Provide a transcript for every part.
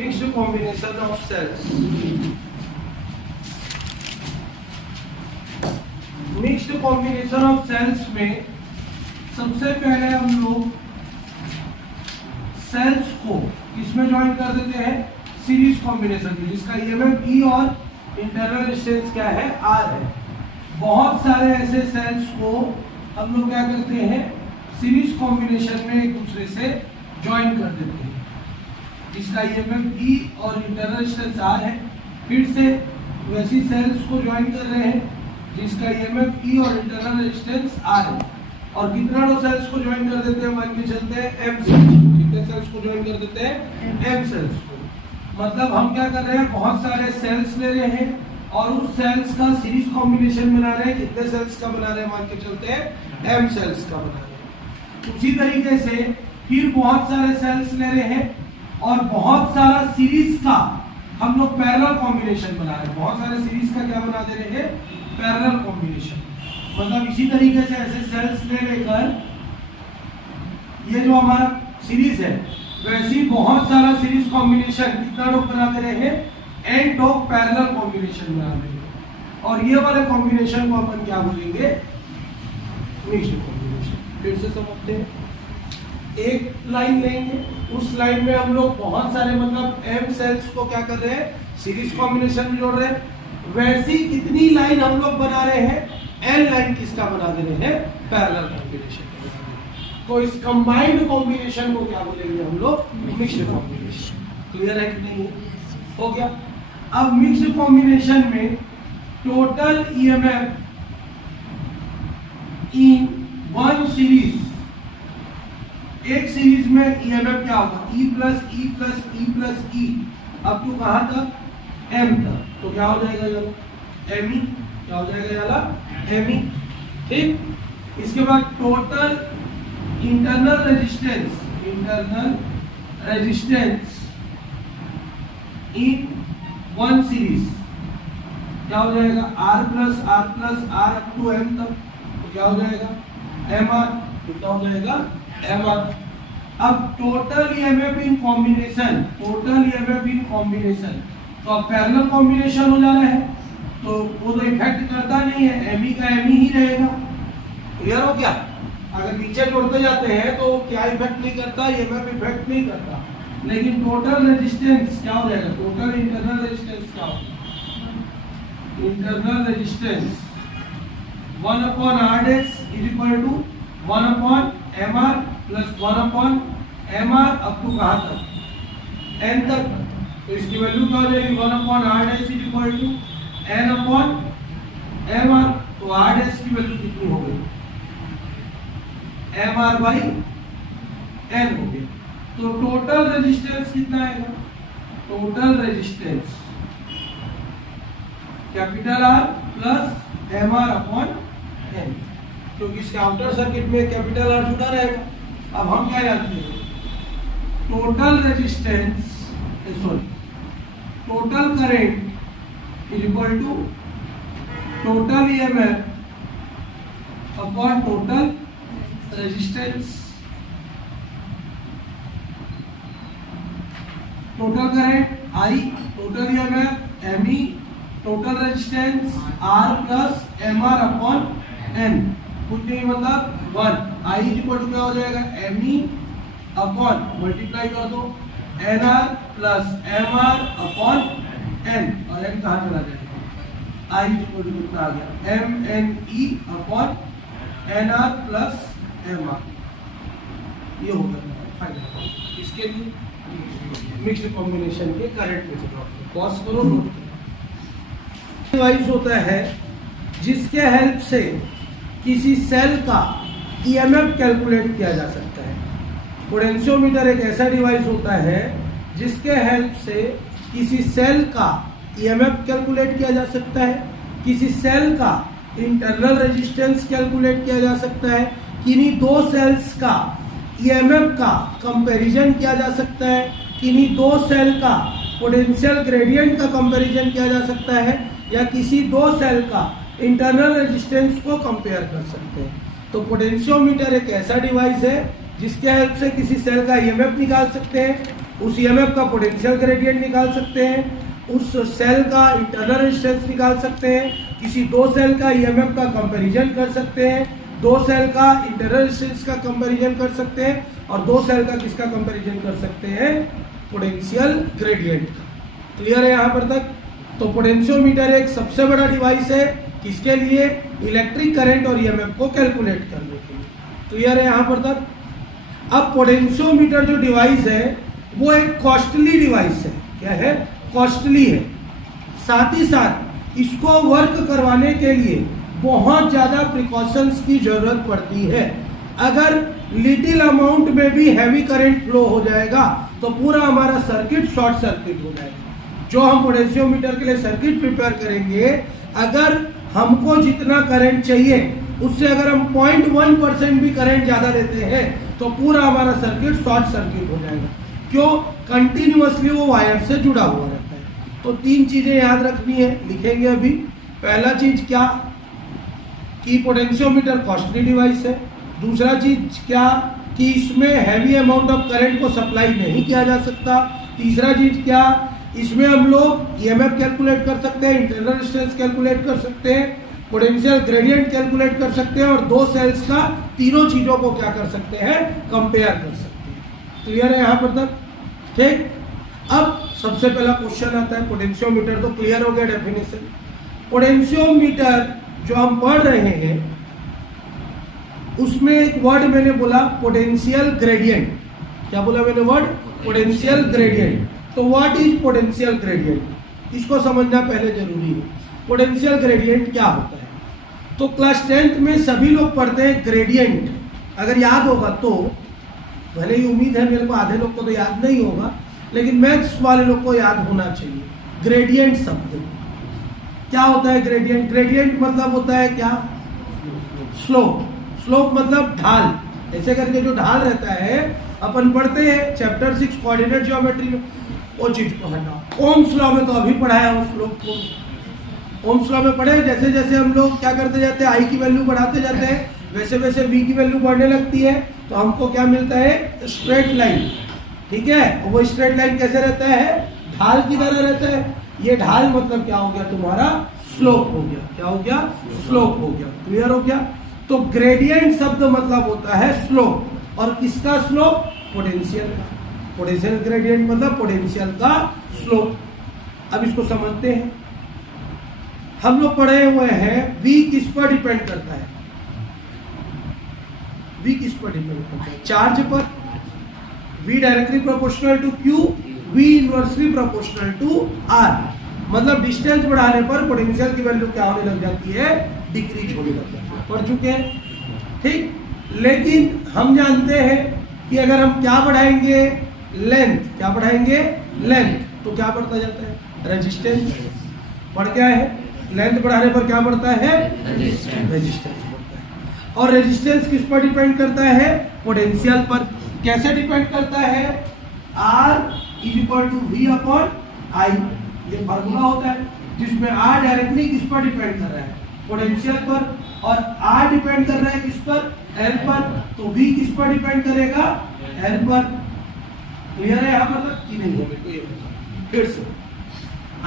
Mixed combination of cells. Mixed combination of cells में सबसे पहले हम लोग सेल्स को इसमें ज्वाइन कर देते हैं सीरीज कॉम्बिनेशन में, जिसका ईएमएफ ई और इंटरनल रेजिस्टेंस क्या है, आर है। बहुत सारे ऐसे सेल्स को हम लोग क्या करते हैं, सीरीज कॉम्बिनेशन में एक दूसरे से ज्वाइन कर देते हैं, जिसका ईएमएफ ई और इंटरनल रेजिस्टेंस आर है। फिर से वैसी सेल्स को ज्वाइन कर रहे हैं जिसका ईएमएफ ई और इंटरनल रेजिस्टेंस आर है। और कितना सेल्स को ज्वाइन कर देते हैं, मान के चलते हैं एम सेल्स को। कितने सेल्स को ज्वाइन कर देते हैं, एम सेल्स को। मतलब हम क्या कर रहे हैं, बहुत सारे सेल्स ले रहे हैं और उस सेल्स का सीरीज कॉम्बिनेशन बना रहे हैं। कितने सेल्स का बना रहे हैं, मान के चलते हैं एम सेल्स का बना रहे हैं। उसी तरीके से फिर बहुत सारे सेल्स ले रहे हैं और बहुत सारा सीरीज का हम लोग पैरेलल कॉम्बिनेशन बना रहे हैं। बहुत सारे सीरीज का क्या बना दे रहे हैं, पैरेलल कॉम्बिनेशन। मतलब इसी तरीके से ऐसे सेल्स ले लेकर ये जो हमारा सीरीज है, वैसी बहुत सारा सीरीज कॉम्बिनेशन कितना लोग बना दे रहे हैं, एन टॉप पैरेलल कॉम्बिनेशन बना रहे हैं। और ये वाले कॉम्बिनेशन को अपन क्या बोलेंगे, मिक्स्ड कॉम्बिनेशन। फिर से समझते हैं, एक लाइन लेंगे, उस लाइन में हम लोग बहुत सारे मतलब एम सेल्स को क्या कर रहे हैं, सीरीज कॉम्बिनेशन में जोड़ रहे हैं। वैसी कितनी लाइन हम लोग बना रहे हैं, एन लाइन किसका बना दे रहे हैं, पैरेलल कॉम्बिनेशन। तो इस कंबाइंड कॉम्बिनेशन को क्या बोलेंगे हम लोग, मिक्स्ड कॉम्बिनेशन। क्लियर है कि नहीं, हो गया। अब मिक्स्ड कॉम्बिनेशन में total EMF in one series, एक सीरीज में ईएमएफ क्या होगा, E plus E plus E plus E up to कहां तक, एम तक। तो क्या हो जाएगा ये, एम ई। क्या हो जाएगा ये, एम ई। ठीक। इसके बाद total internal resistance, internal resistance in one series क्या हो जाएगा, R plus R up to M तक। तो क्या हो जाएगा, एम आर। कितना हो जाएगा, एम आर। अब total EMF in combination, total EMF in combination, तो अब पैरेलल कॉम्बिनेशन हो जा रहा है तो वो तो इफेक्ट करता नहीं है, एम ई का एम ई ही रहेगा। क्लियर हो क्या। अगर नीचे जोड़ते जाते हैं तो क्या इफेक्ट नहीं करता, ईएमएफ इफेक्ट नहीं करता। लेकिन टोटल रेजिस्टेंस क्या हो जाएगा, टोटल इंटरनल रेजिस्टेंस क्या होगा, internal resistance 1 upon R dash is equal to 1 upon M R plus 1 upon M R up to कहां तक, एन तक। तो इसकी वैल्यू क्या हो जाएगी, 1 upon R dash is equal to N upon M R. तो आर डैश की वैल्यू कितनी हो गई, एम आर बाई एन हो गया। तो टोटल रेजिस्टेंस कितना आएगा, total resistance capital R plus M R upon N, क्योंकि इसके आउटर सर्किट में कैपिटल आर जुड़ा रहेगा। अब हम क्या जानते हैं, total resistance sorry total current is equal to total EMF upon total resistance. Total current I, total EMF M E, total resistance R plus M R upon N. कुछ नहीं मतलब 1। आई इक्वल टू क्या हो जाएगा, एम ई अपॉन मल्टीप्लाई कर दो N R plus M R upon N, और N कहाँ चला जाएगा, आई इक्वल टू कितना आ गया, M N E upon N R plus M R. ये हो गया फाइनल। इसके लिए मिक्स्ड कॉम्बिनेशन के करंट में चलो पॉज करो, नोट करो। डिवाइस होता है जिसके हेल्प से किसी सेल का ईएमएफ कैलकुलेट किया जा सकता है। पोटेंशियोमीटर एक ऐसा डिवाइस होता है जिसके हेल्प से किसी सेल का ईएमएफ कैलकुलेट किया जा सकता है, किसी सेल का इंटरनल रेजिस्टेंस कैलकुलेट किया जा सकता है, किन्हीं दो सेल्स का ईएमएफ का कंपैरिजन किया जा सकता है, किन्हीं दो सेल का पोटेंशियल ग्रेडियंट का कंपैरिजन किया जा सकता है, या किसी दो सेल का इंटरनल रेजिस्टेंस को कंपेयर कर सकते हैं। तो पोटेंशियोमीटर एक ऐसा डिवाइस है जिसके हेल्प से किसी सेल का ईएमएफ निकाल सकते हैं, उस ईएमएफ का पोटेंशियल ग्रेडियंट निकाल सकते हैं, उस सेल का इंटरनल रेजिस्टेंस निकाल सकते हैं, किसी दो सेल का ईएमएफ का कंपैरिजन कर सकते हैं, दो सेल का इंटरनल रेजिस्टेंस का कंपैरिजन कर सकते हैं, और दो सेल का किसका कंपैरिजन कर सकते हैं, पोटेंशियल ग्रेडियंट का। क्लियर है यहाँ पर तक? तो पोटेंशियोमीटर एक सबसे बड़ा डिवाइस है किसके लिए, इलेक्ट्रिक करंट और ईएमएफ को कैलकुलेट करने के लिए। क्लियर है यहाँ पर तक? अब पोटेंशियोमीटर जो डिवाइस है वो एक कॉस्टली डिवाइस है। क्या है? कॉस्टली है। साथ ही साथ इसको वर्क करवाने के लिए बहुत ज्यादा प्रिकॉशंस की जरूरत पड़ती है। अगर लिटिल अमाउंट में भी हैवी करंट फ्लो हो जाएगा तो पूरा हमारा सर्किट शॉर्ट सर्किट हो जाएगा। जो हम पोटेंशियोमीटर के लिए सर्किट प्रिपेयर करेंगे, अगर हमको जितना करंट चाहिए उससे अगर हम 0.1% भी करंट ज्यादा लेते हैं तो पूरा हमारा सर्किट शॉर्ट सर्किट हो जाएगा। क्यों? कंटिन्यूअसली वो वायर से जुड़ा हुआ रहता है। तो तीन चीजें याद रखनी है, लिखेंगे अभी। पहला चीज क्या कि पोटेंशियोमीटर कॉस्टली डिवाइस है। दूसरा चीज क्या कि इसमें हैवी अमाउंट ऑफ करंट को सप्लाई नहीं किया जा सकता। तीसरा चीज क्या, इसमें हम लोग ईएमएफ कैलकुलेट कर सकते हैं, इंटरनल रेजिस्टेंस कैलकुलेट कर सकते हैं, पोटेंशियल ग्रेडियंट कैलकुलेट कर सकते हैं, और दो सेल्स का तीनों चीजों को क्या कर सकते हैं, कंपेयर कर सकते हैं। क्लियर है यहाँ पर तक? ठीक। अब सबसे पहला क्वेश्चन आता है पोटेंशियोमीटर। तो क्लियर हो गया डेफिनेशन। पोटेंशियोमीटर जो हम पढ़ रहे हैं उसमें एक वर्ड मैंने बोला पोटेंशियल ग्रेडियंट। क्या बोला मैंने? Word potential gradient. तो व्हाट इज पोटेंशियल ग्रेडियंट, इसको समझना पहले जरूरी है। पोटेंशियल ग्रेडियंट क्या होता है? तो क्लास 10th में सभी लोग पढ़ते हैं ग्रेडियंट। अगर याद होगा तो, भले ही उम्मीद है मेरे को आधे लोग को तो याद नहीं होगा, लेकिन मैथ्स वाले लोग को याद होना चाहिए। ग्रेडियंट शब्द क्या होता है? ग्रेडियंट, ग्रेडियंट मतलब होता है क्या? स्लोप। स्लोप मतलब ढाल। ऐसे करके जो ढाल रहता है, अपन पढ़ते हैं चैप्टर 6 कोऑर्डिनेट ज्योमेट्री में, वो चीज को हटाओ। ओम्स लॉ में तो अभी पढ़ाया उस स्लोप को। ओम्स लॉ में पढ़े, जैसे जैसे हम लोग क्या करते जाते हैं, आई की वैल्यू बढ़ाते जाते हैं, वैसे वैसे वी की वैल्यू बढ़ने लगती है, तो हमको क्या मिलता है? Straight line. ठीक है? वो स्ट्रेट लाइन कैसे रहता है? ढाल की तरह रहता है। ये ढाल मतलब क्या हो गया? तुम्हारा स्लोप हो गया। क्या हो गया? स्लोप हो गया। क्लियर हो गया? तो ग्रेडियंट शब्द मतलब होता है स्लोप। और किसका स्लोप? पोटेंशियल का। पोटेंशियल ग्रेडियंट मतलब पोटेंशियल का स्लोप। अब इसको समझते हैं। हम लोग पढ़े हुए हैं V किस पर डिपेंड करता है? V किस पर डिपेंड करता है? चार्ज पर। V directly proportional to Q, V inversely proportional to R। मतलब डिस्टेंस बढ़ाने पर पोटेंशियल की वैल्यू क्या होने लग जाती है? डिक्रीज होने लग जाती है। पढ़ चुके हैं? ठीक। लेकिन हम जानते हैं कि अगर हम क्या बढ़ाएंगे? लेंथ। क्या बढ़ाएंगे? लेंथ। तो क्या बढ़ता जाता है? रेजिस्टेंस। बढ़ क्या है? लेंथ बढ़ाने पर क्या बढ़ता है? रेजिस्टेंस बढ़ता है। और रेजिस्टेंस किस पर डिपेंड करता है? पोटेंशियल पर। कैसे डिपेंड करता है? R = V/I। ये फार्मूला होता है जिसमें R डायरेक्टली किस पर डिपेंड कर रहा है? पोटेंशियल पर। और R डिपेंड कर रहा है किस पर? L पर। तो V किस पर डिपेंड करेगा? L पर। क्लियर है यहाँ पर तक कि नहीं है? मेरे को ये फिर से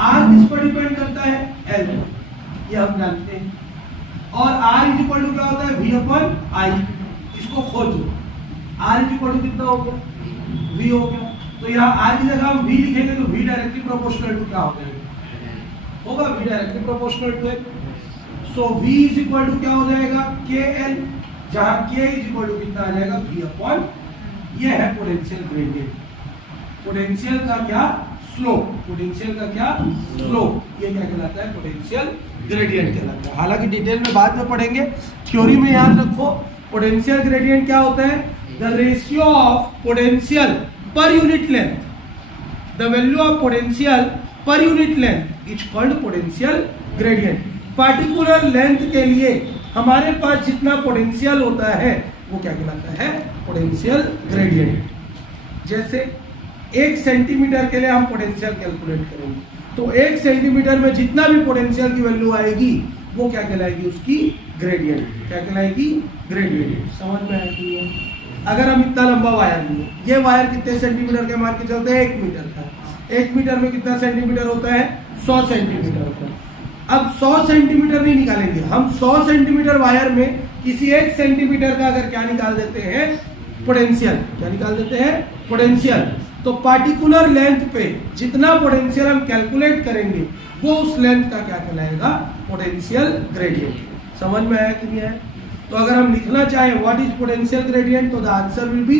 R किस पर डिपेंड करता है? L पर। ये हम जानते हैं। और R = क्या होता है? V/I। इसको खोजो। R = कितना हो गया? V हो गया। तो यहाँ R की जगह हम V लिखेंगे तो V डायरेक्टली प्रोपोर्शनल टू क्या हो जाएगा? होगा V directly proportional to L। सो V = क्या हो जाएगा? KL। जहां K = कितना आ जाएगा? V/। ये है पोटेंशियल ग्रेडियंट। पोटेंशियल का क्या? स्लोप। पोटेंशियल का क्या? स्लोप। ये क्या कहलाता है? पोटेंशियल ग्रेडियंट कहलाता है। हालांकि डिटेल में बाद में पढ़ेंगे, थ्योरी में याद रखो। पोटेंशियल ग्रेडियंट क्या होता है? The ratio of potential per unit length, the value of potential per unit length is called potential gradient. Particular length के लिए हमारे पास जितना पोटेंशियल होता है वो क्या कहलाता है? Potential gradient. जैसे 1 सेंटीमीटर के लिए हम पोटेंशियल कैलकुलेट करेंगे, तो 1 सेंटीमीटर में जितना भी पोटेंशियल की वैल्यू आएगी वो क्या कहलाएगी? उसकी ग्रेडियंट। क्या कहलाएगी? ग्रेडियंट। समझ में आएगी? अगर हम इतना लंबा वायर लिए, ये वायर कितने सेंटीमीटर के मान के चलते हैं, 1 मीटर का। 1 मीटर में कितना सेंटीमीटर होता है, 100 सेंटीमीटर होता है। अब 100 सेंटीमीटर नहीं निकालेंगे हम, 100 सेंटीमीटर वायर में किसी 1 सेंटीमीटर का अगर क्या निकाल देते हैं, पोटेंशियल। क्या निकाल देते हैं, पोटेंशियल। तो पार्टिकुलर लेंथ पे जितना पोटेंशियल हम कैलकुलेट करेंगे वो उस लेंथ का क्या कहलाएगा, पोटेंशियल ग्रेडियंट। समझ में आया कि नहीं आया? तो अगर हम लिखना चाहें व्हाट इज पोटेंशियल ग्रेडियंट, तो the answer will be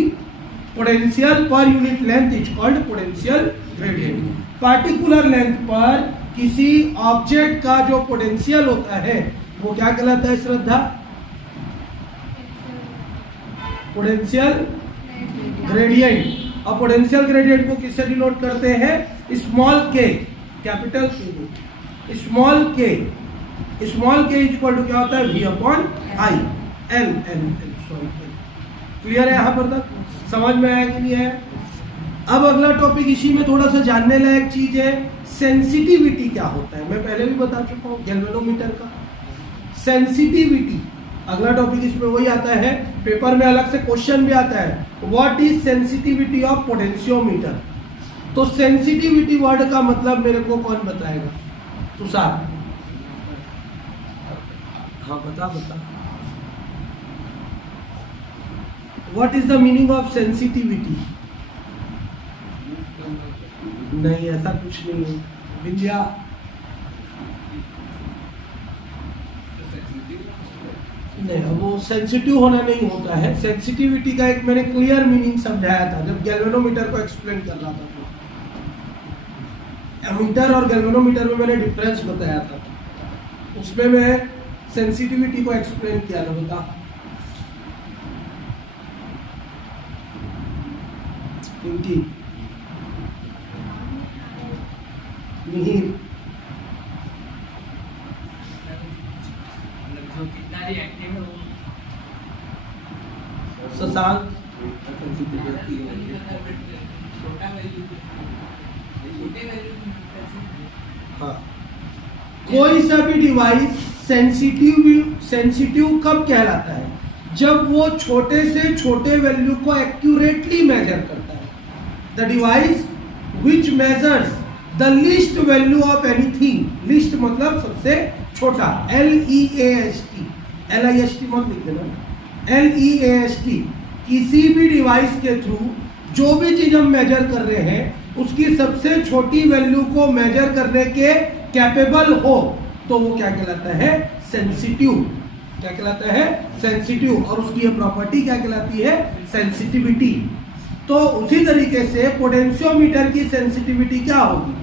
potential per unit length is called potential gradient. Particular length पर किसी ऑब्जेक्ट का जो पोटेंशियल होता है वो क्या कहलाता है श्रद्धा, पोटेंशियल ग्रेडियंट। और पोटेंशियल ग्रेडियंट को किससे डिनोट करते हैं, स्मॉल के, कैपिटल के, स्मॉल के। स्मॉल के इक्वल टू क्या होता है, V upon I, L L L, sorry. Clear है यहाँ पर तक? समझ में आया कि नहीं है? अब अगला टॉपिक इसी में थोड़ा सा जानने लायक चीज है, सेंसिटिविटी क्या होता है। मैं पहले भी बता चुका हूँ गैल्वेनोमीटर का सेंसिटिविटी। अगला टॉपिक इसमें वही आता है, पेपर में अलग से क्वेश्चन भी आता है, what is sensitivity of potentiometer. तो सेंसिटिविटी वर्ड का मतलब मेरे को कौन बताएगा, तुषार? हाँ बता। What is the meaning of sensitivity? नहीं, ऐसा कुछ नहीं है विद्या। नहीं, वो सेंसिटिव होना नहीं होता है। सेंसिटिविटी का एक मैंने क्लियर मीनिंग समझाया था जब गैल्वेनोमीटर को एक्सप्लेन कर रहा था। एमीटर और गैल्वेनोमीटर में मैंने डिफरेंस बताया था, उसमें मैं सेंसिटिविटी को एक्सप्लेन किया था। बता इनकी मिहिर शशांक, हाँ, कोई सा भी डिवाइस सेंसिटिव कब कहलाता है, जब वो छोटे से छोटे वैल्यू को एक्यूरेटली मेजर करता है। The device which measures the least value of anything, least मतलब सबसे छोटा, LEAST, LIST मत लिख देना, LEAST। किसी भी डिवाइस के थ्रू जो भी चीज हम मेजर कर रहे हैं उसकी सबसे छोटी वैल्यू को मेजर करने के कैपेबल हो तो वो क्या कहलाता है, सेंसिटिव। क्या कहलाता है, सेंसिटिव। और उसकी ये प्रॉपर्टी क्या कहलाती है, सेंसिटिविटी। तो उसी तरीके से पोटेंशियोमीटर की सेंसिटिविटी क्या होगी,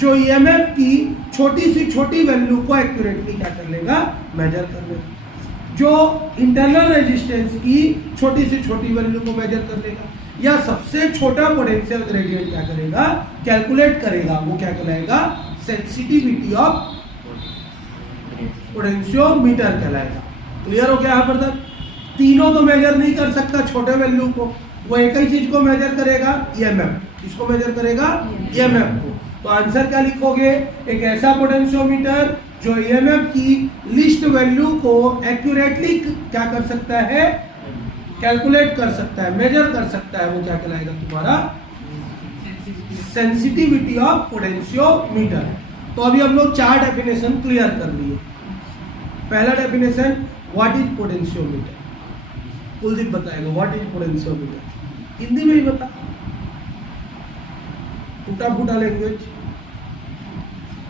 जो EMF की छोटी से छोटी वैल्यू को एक्यूरेटली क्या कर लेगा, मेजर कर लेगा। जो इंटरनल रेजिस्टेंस की छोटी से छोटी वैल्यू को मेजर कर लेगा, या सबसे छोटा पोटेंशियल ग्रेडियंट क्या करेगा, कैलकुलेट करेगा, वो क्या कहलाएगा, सेंसिटिविटी ऑफ पोटेंशियोमीटर कहलाएगा। क्लियर हो गया यहाँ पर तक? तीनों तो मेजर नहीं कर सकता छोटे वैल्यू को, वो एक ही चीज को मेजर करेगा, EMF। किसको मेजर करेगा, EMF को। तो आंसर क्या लिखोगे, एक ऐसा पोटेंशियोमीटर जो EMF की लिस्ट वैल्यू को एक्यूरेटली क्या कर सकता है, कैलकुलेट कर सकता है, मेजर कर सकता है, वो क्या कहलाएगा तुम्हारा, सेंसिटिविटी ऑफ पोटेंशियोमीटर। तो अभी हम लोग 4 डेफिनेशन क्लियर कर लिए। पहला definition, what is potentiometer. Kuldeep बताएगा व्हाट इज पोटेंशियोमीटर, हिंदी में ही बता, टूटा फूटा लैंग्वेज,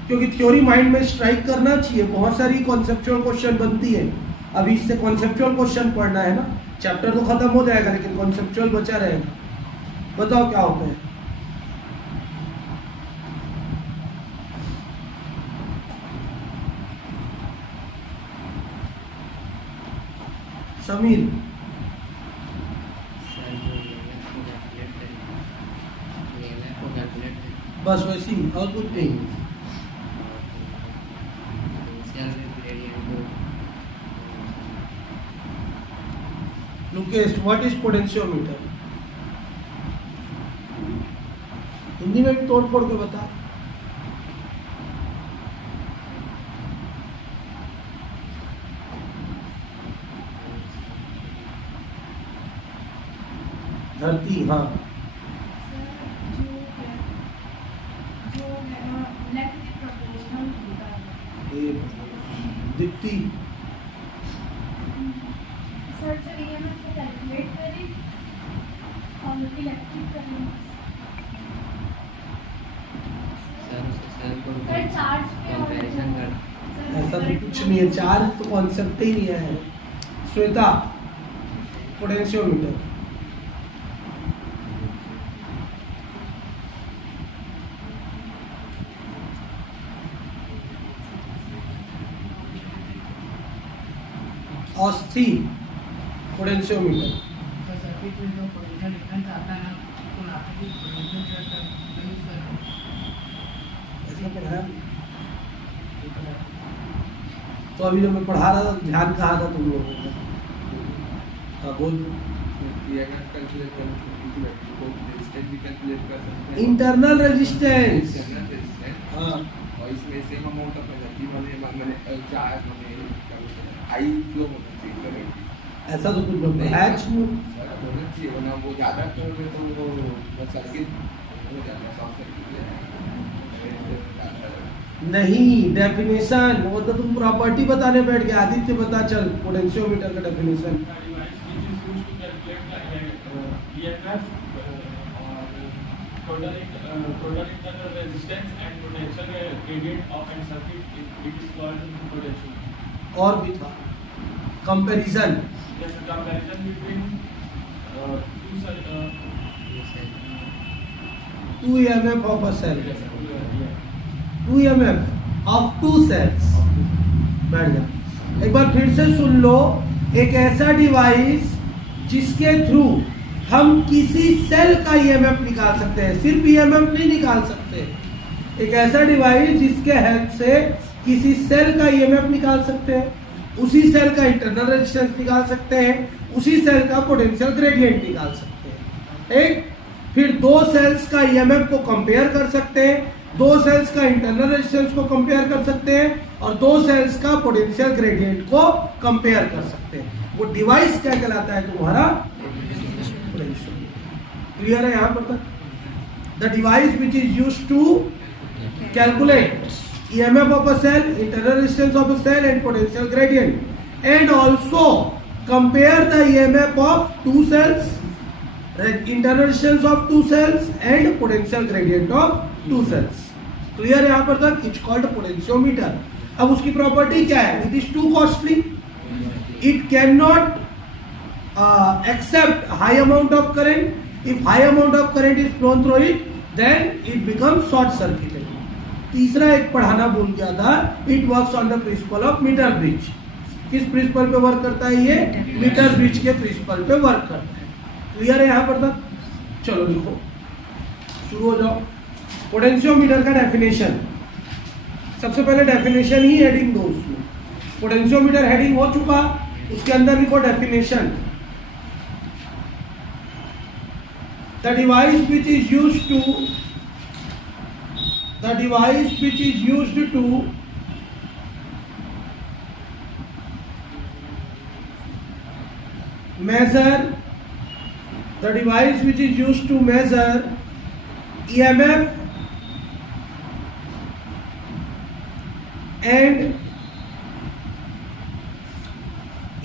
क्योंकि थ्योरी माइंड में स्ट्राइक करना चाहिए। बहुत सारी कॉन्सेप्चुअल क्वेश्चन बनती है, अभी इससे कॉन्सेप्चुअल क्वेश्चन पढ़ना है ना, चैप्टर तो खत्म हो जाएगा लेकिन कॉन्सेप्चुअल बचा रहेगा। बताओ क्या होता है, समीर? बस वैसी, और कुछ नहीं। Lukesh, what is potentiometer? Hindi में भी तोड़ फोड़ के बता। धरती, हाँ। दीप्ति, सर जो ईएमएफ को कैलकुलेट करें और इलेक्ट्रिक करंट सर चार्ज पे कंपैरिजन कर। ऐसा तो कुछ नहीं है, चार्ज तो कॉन्सेप्ट ही नहीं है। श्वेता, पोटेंशियोमीटर, अस्थि, पोटेंशियोमीटर, सर्किट में जो पोटेंशियल डिफरेंस आता है ना तो आपको भी पोटेंशियल का यूज करना ऐसा पढ़ाया। तो अभी जब मैं पढ़ा रहा था ध्यान कहाँ था तुम लोगों का? हाँ बोल। इंटरनल रेजिस्टेंस, हाँ, और इसमें सेम अमाउंट ऑफ एनर्जी मैंने चार्ज हाई फ्लो होना चाहिए करंट। ऐसा तो कुछ मैं पढ़ाया नहीं। सर होना चाहिए, वरना वो ज़्यादा कर दे तो वो सर्किट हो जाता है, शॉर्ट सर्किट नहीं, डेफिनेशन वो तो तुम प्रॉपर्टी बताने बैठ गए। आदित्य बता चल पोटेंशियोमीटर का definition. total internal resistance and potential gradient of a circuit, it is called potential. और भी था comparison, Yes, a comparison between two EMF of a cell, yeah. 2 EMF of 2 cells. बैठ जा, एक बार फिर से सुन लो। एक ऐसा डिवाइस जिसके थ्रू हम किसी सेल का ईएमएफ निकाल सकते हैं, सिर्फ ईएमएफ नहीं निकाल सकते। एक ऐसा डिवाइस जिसके हेल्प से किसी सेल का ईएमएफ निकाल सकते हैं, उसी सेल का इंटरनल रेजिस्टेंस निकाल सकते हैं, उसी सेल का पोटेंशियल ग्रेडियंट निकाल सकते हैं। एक फिर दो सेल्स का ईएमएफ को कंपेयर कर सकते हैं, दो सेल्स का इंटरनल रेजिस्टेंस को कंपेयर कर सकते हैं, और दो सेल्स का पोटेंशियल ग्रेडियंट को कंपेयर कर सकते हैं। वो डिवाइस क्या कहलाता है तुम्हारा? क्लियर है यहाँ पर तक? The device which is used to calculate EMF of a cell, internal resistance of a cell and potential gradient, and also compare the EMF of two cells, internal resistance of two cells and potential gradient of two cells. Clear है यहाँ पर तक? It's called potentiometer. अब उसकी property क्या है? It is too costly. It cannot accept high amount of current. If high amount of current is flown through it, then it becomes short circuited. तीसरा एक पढ़ाना भूल गया था, it works on the principle of meter bridge. किस principle पे work करता है ये? मीटर ब्रिज के प्रिंसिपल पे वर्क करता है। क्लियर है यहाँ पर तक? चलो लिखो, शुरू हो जाओ। पोटेंशियोमीटर का डेफिनेशन, सबसे पहले डेफिनेशन ही हेडिंग दो उसमें। पोटेंशियोमीटर हेडिंग हो चुका, उसके अंदर लिखो definition. The device which is used to the device which is used to measure EMF and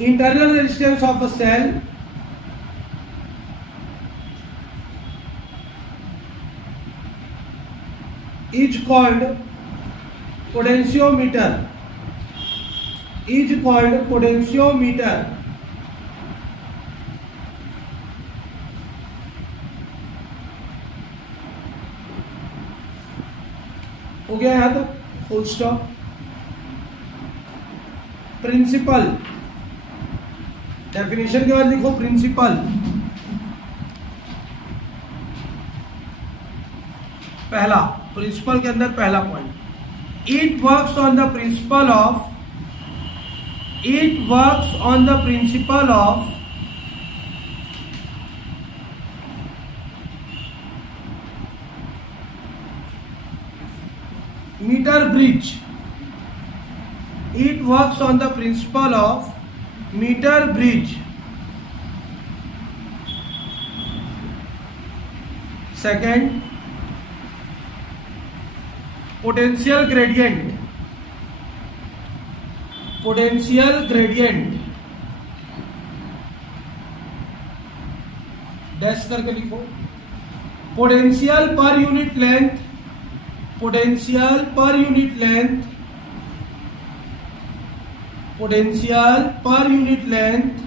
internal resistance of a cell is called potentiometer. हो गया यहाँ तक? Full stop. प्रिंसिपल, डेफिनेशन के बाद लिखो प्रिंसिपल। पहला प्रिंसिपल के अंदर पहला point, it works on the principle of meter bridge. It works on the principle of meter bridge second, potential gradient, potential gradient dash करके लिखो, potential per unit length, potential per unit length, potential per unit length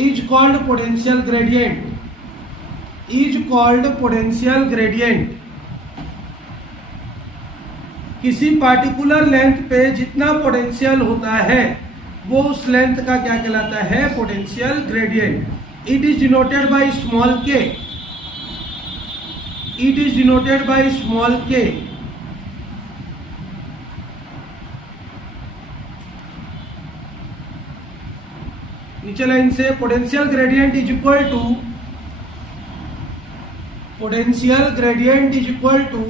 is called potential gradient, is called potential gradient. किसी particular length पे जितना potential होता है वो उस length का क्या कहलाता है? Potential gradient. It is denoted by small k, it is denoted by small k. नीचे लाइन से potential gradient is equal to, potential gradient is equal to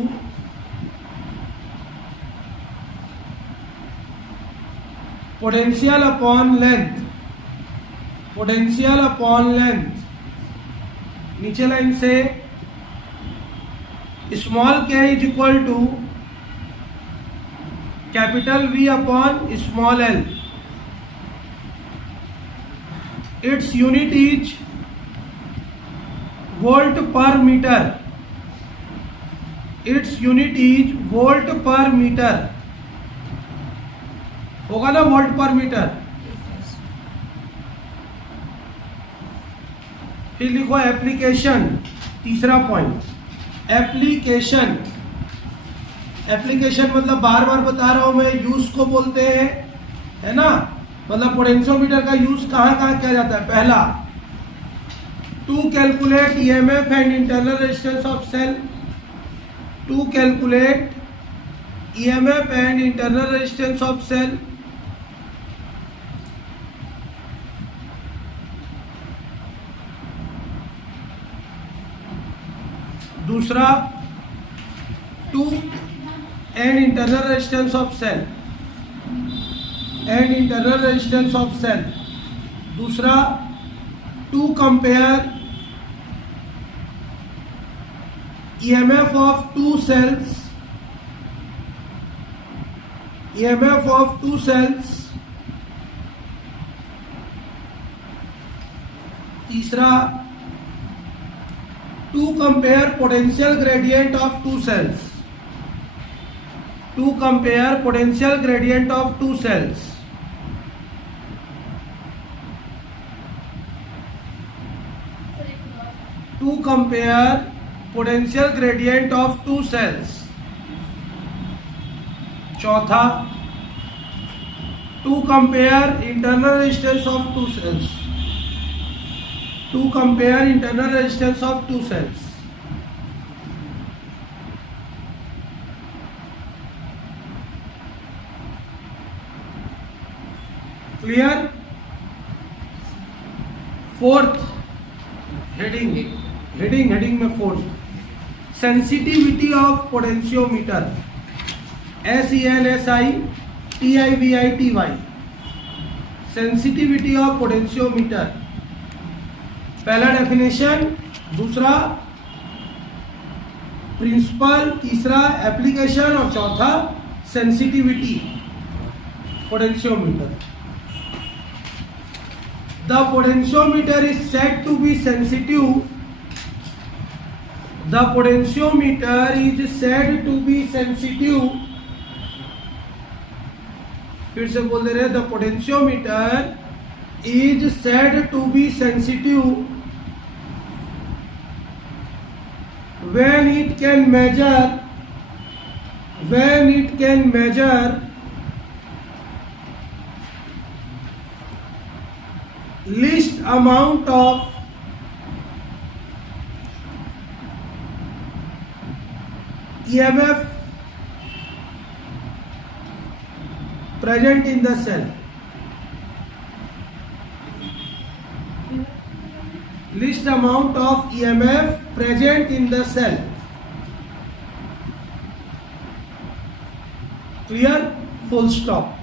potential upon length, potential upon length. नीचे लाइन से small k is equal to capital V upon small l. Its unit is volt per meter. Its unit is volt per meter. होगा ना volt पर metre. फिर लिखो application. तीसरा point application. Application मतलब बार बार बता रहा हूं मैं, यूज को बोलते हैं, है ना. मतलब पोटेंशियोमीटर का यूज कहां कहां किया जाता है? पहला, to calculate EMF and internal resistance of cell, to calculate EMF and internal resistance of cell. दूसरा, to and internal resistance of cell, and internal resistance of cell. दूसरा, to compare EMF of two cells, EMF of two cells. तीसरा, to compare potential gradient of two cells, to compare potential gradient of two cells. To compare potential gradient of two cells. चौथा, to compare internal resistance of two cells, to compare internal resistance of two cells. Clear. Fourth heading, heading में fourth, sensitivity of potentiometer. SENSITIVITY, sensitivity of potentiometer. पहला definition, दूसरा principle, तीसरा application और चौथा sensitivity potentiometer. The potentiometer is said to be sensitive. The potentiometer is said to be sensitive. फिर से बोल दे रहे, the potentiometer is said to be sensitive when it can measure least amount of EMF present in the cell. Least amount of EMF present in the cell. Clear? Full stop.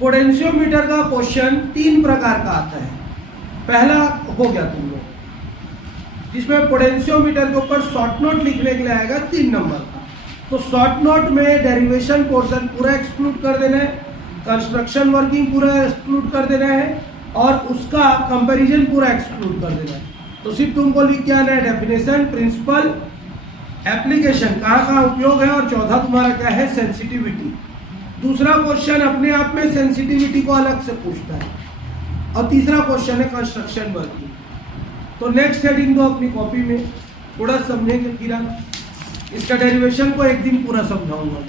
Potentiometer का question तीन प्रकार का आता है. पहला हो गया तुम लोग, जिसमें पोटेंशियोमीटर के ऊपर शॉर्ट नोट लिखने के लिए आएगा 3 नंबर का। तो शॉर्ट नोट में डेरिवेशन पोर्शन पूरा एक्सक्लूड कर देना है, कंस्ट्रक्शन वर्किंग पूरा एक्सक्लूड कर देना है और उसका कंपैरिजन पूरा एक्सक्लूड कर देना है। तो सिर्फ तुमको लिख के आना है डेफिनेशन, प्रिंसिपल, एप्लीकेशन कहाँ कहाँ उपयोग है, और चौथा तुम्हारा क्या है, सेंसिटिविटी। दूसरा क्वेश्चन अपने आप में सेंसिटिविटी को अलग से पूछता है, और तीसरा क्वेश्चन है कंस्ट्रक्शन वर्किंग। तो नेक्स्ट हेडिंग दो अपनी कॉपी में, थोड़ा समझेंगे फिर हम इसका डेरिवेशन को एक दिन पूरा समझाऊंगा।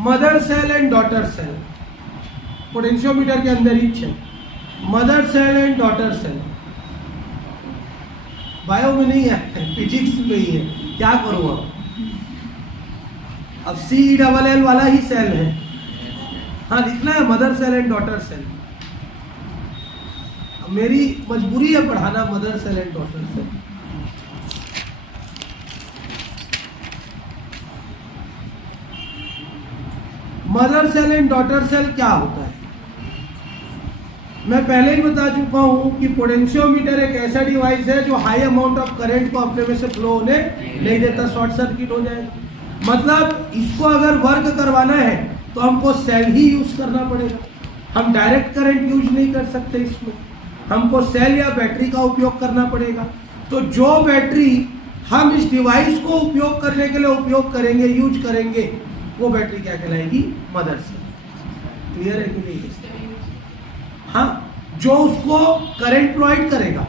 Mother cell and daughter cell potentiometer के अंदर ही है। Mother cell and daughter cell bio में नहीं है, फिजिक्स में ही है, क्या करूँ अब CELL वाला ही सेल है। हाँ लिखना है mother cell and daughter cell, मेरी मजबूरी है पढ़ाना mother cell and daughter cell. Mother cell and daughter cell क्या होता है, मैं पहले ही बता चुका हूं कि पोटेंशियोमीटर एक ऐसा डिवाइस है जो हाई अमाउंट ऑफ करंट को अपने में से फ्लो होने नहीं देता, शॉर्ट सर्किट हो जाएगा। मतलब इसको अगर वर्क करवाना है तो हमको सेल ही यूज करना पड़ेगा, हम डायरेक्ट करंट यूज नहीं कर सकते इसमें, हमको सेल या बैटरी का उपयोग करना पड़ेगा। तो जो बैटरी हम इस डिवाइस को उपयोग करने के लिए उपयोग करेंगे, यूज करेंगे, वो बैटरी क्या कहलाएगी, मदर सेल। क्लियर है कि नहीं? हाँ, जो उसको करंट प्रोवाइड करेगा,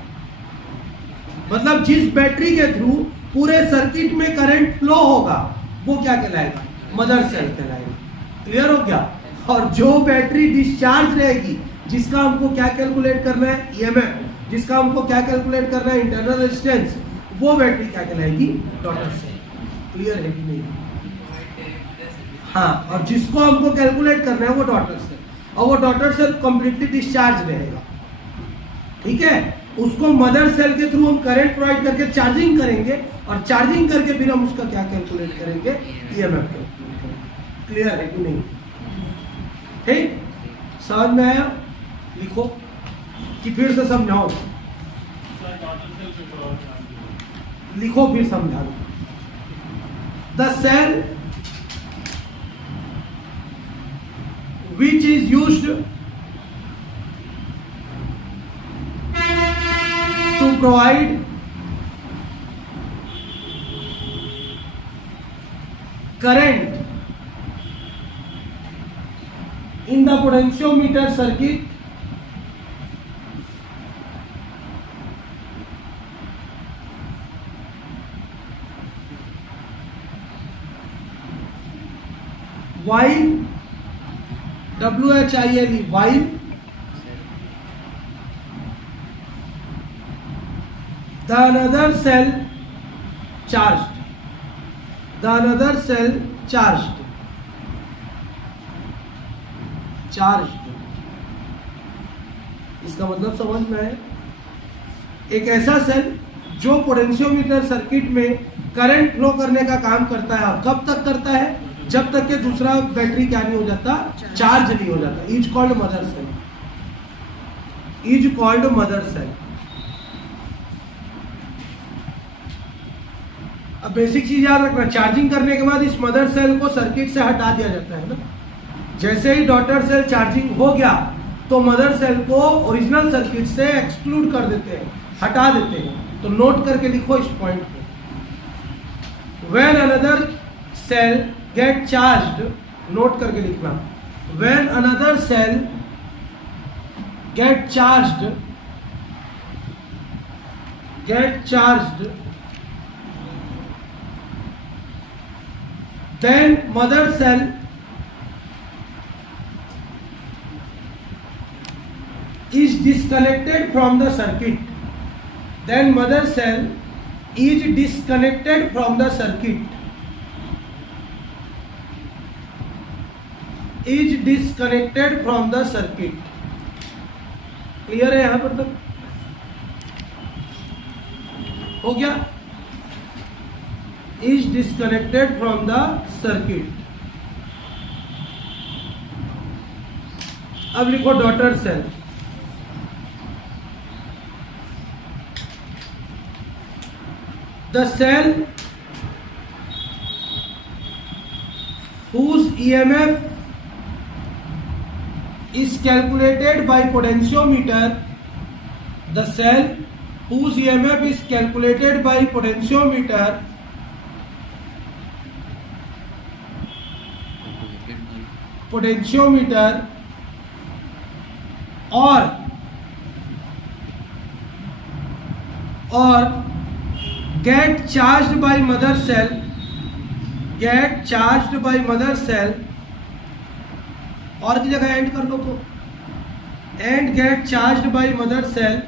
मतलब जिस बैटरी के थ्रू पूरे सर्किट में करंट फ्लो होगा वो क्या कहलाएगा, मदर सेल कहलाएगा। क्लियर हो गया? और जो बैटरी डिस्चार्ज रहेगी, जिसका हमको क्या कैलकुलेट करना है, EMF, जिसका हमको क्या कैलकुलेट करना है, इंटरनल रेजिस्टेंस, वो बैटरी क्या कहलाएगी, डॉटर सेल। क्लियर है कि नहीं? हाँ, और जिसको हमको कैलकुलेट करना है वो डॉटर सेल, और वो डॉटर सेल कंप्लीटली डिस्चार्ज रहेगा। ठीक है, उसको मदर सेल के थ्रू हम करंट प्रोवाइड करके चार्जिंग करेंगे, और चार्जिंग करके फिर हम उसका क्या कैलकुलेट करेंगे, EMF कैलकुलेट करेंगे। क्लियर है कि नहीं? ठीक, समझ में आया? लिखो कि फिर से समझाओ, लिखो फिर समझा दो। The cell which is used to provide current in the potentiometer circuit while WHILE while the another cell charged, the another cell charged, इसका मतलब समझ में है? एक ऐसा सेल जो पोटेंशियोमीटर सर्किट में करंट फ्लो करने का काम करता है, और कब तक करता है, जब तक के दूसरा बैटरी क्या नहीं हो जाता, चार्ज नहीं हो जाता। Is called mother cell, is called mother cell. अब बेसिक चीज याद रखना, चार्जिंग करने के बाद इस मदर सेल को सर्किट से हटा दिया जाता है ना। जैसे ही डॉटर सेल चार्जिंग हो गया तो मदर सेल को ओरिजिनल सर्किट से एक्सक्लूड कर देते हैं, हटा देते हैं। तो नोट करके लिखो इस पॉइंट को। When another cell get charged, note करके लिखना, when another cell get charged, then mother cell is disconnected from the circuit, then mother cell is disconnected from the circuit, is disconnected from the circuit। Clear है यहां पर तक? हो गया? is disconnected from the circuit। अब लिखो daughter cell. The cell whose EMF is calculated by potentiometer, the cell whose EMF is calculated by potentiometer or get charged by mother cell, और की जगह एंड कर दो तो, and get charged by mother cell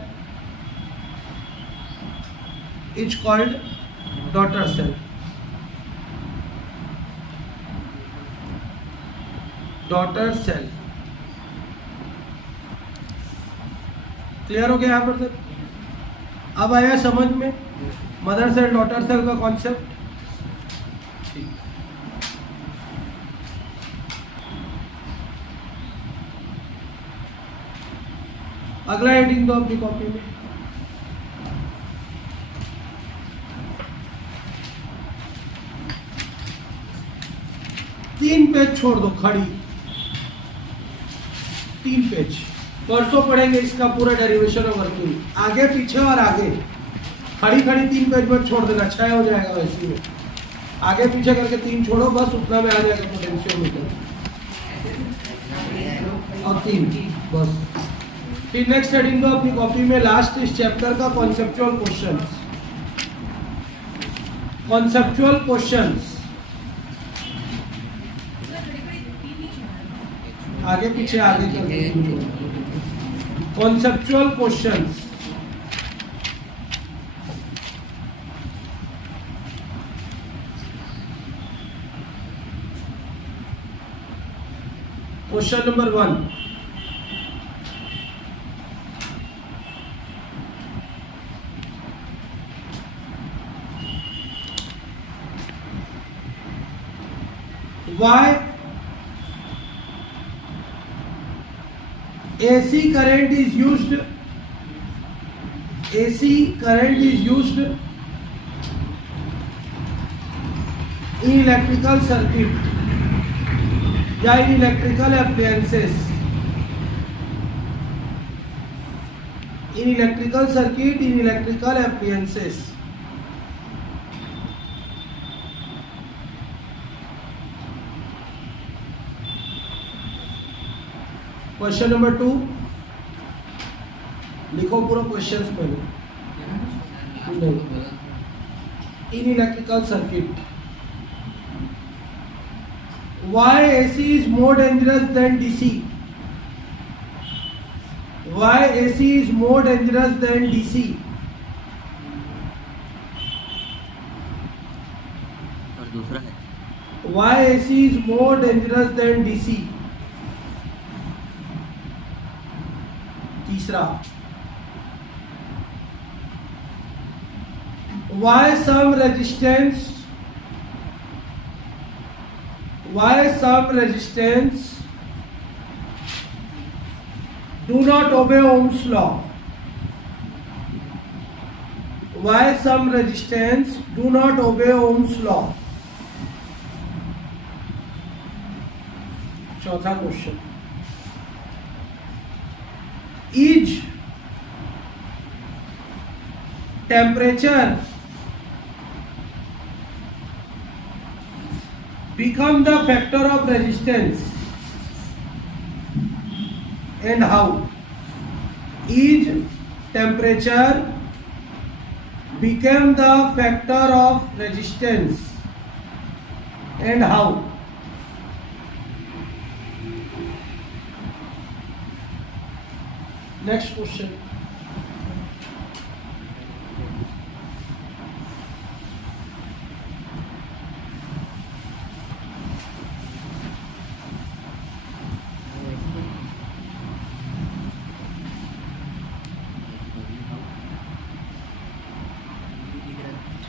is called daughter cell. Daughter cell clear हो गया यहाँ पर तक? अब आया समझ में मदर सेल डॉटर सेल का कॉन्सेप्ट। अगला हेडिंग दो अपनी कॉपी में। तीन पेज छोड़ दो खड़ी, 3 पेज परसों पढ़ेंगे इसका पूरा डेरिवेशन और वर्किंग, आगे पीछे और आगे। खड़ी 3 पेज में छोड़ देना, 6 हो जाएगा वैसे में। आगे पीछे करके 3 छोड़ो, बस उतना में आ जाएगा पोटेंशियोमीटर। और 3 बस। फिर नेक्स्ट हेडिंग दो अपनी कॉपी में, लास्ट इस चैप्टर का कॉन्सेप्चुअल क्वेश्चंस। कॉन्सेप्चुअल क्वेश्चंस आगे पीछे आगे करके conceptual questions. Question number 1, why AC current is used in electrical circuit या in electrical appliances, in electrical circuit, in electrical appliances। Question number 2 लिखो पूरा क्वेश्चन पहले। In electrical circuit why AC is more dangerous than DC? Why AC is more dangerous than DC? और दूसरा है Why AC is more dangerous than DC? तीसरा, why some resistance do not obey Ohm's law? Why some resistance do not obey Ohm's law? चौथा question, is temperature become the factor of resistance and how? Is temperature become the factor of resistance and how? Next question.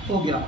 हो गया।